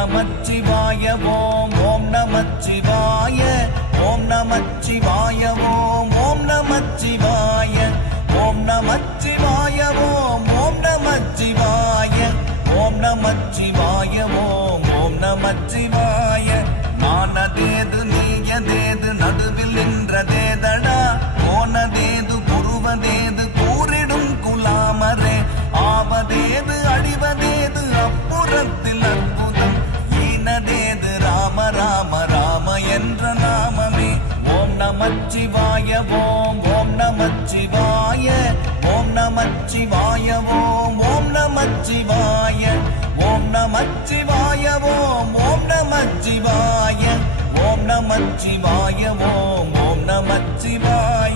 நமச்சிவாய ஓம் நமச்சிவாய ஓம் நமச்சிவாய ஓம் நமச்சிவாய ஓம் நமச்சிவாய ஓம் நமச்சிவாய ஓம் நமச்சிவாய ஓம் நமச்சிவாய நானதேது நீயதேது நடுவில் நின்றதேதடா போனதேது புருவதேது கூறிடும் குலாமரே ஆவதேது அழிவதேது அப்புறத்தில் அற்புதம் ஈனதேது ராம ராம ராம என்ற நாமமே ஓம் நமச்சிவாய ஓம் நமச்சிவாய ஓம் நமச்சிவாய ஓம் நமச்சிவாய ஓம் நமச்சிவாய ஓம் நமச்சிவாய ஓம் நமச்சிவாய ஓம் நமச்சிவாய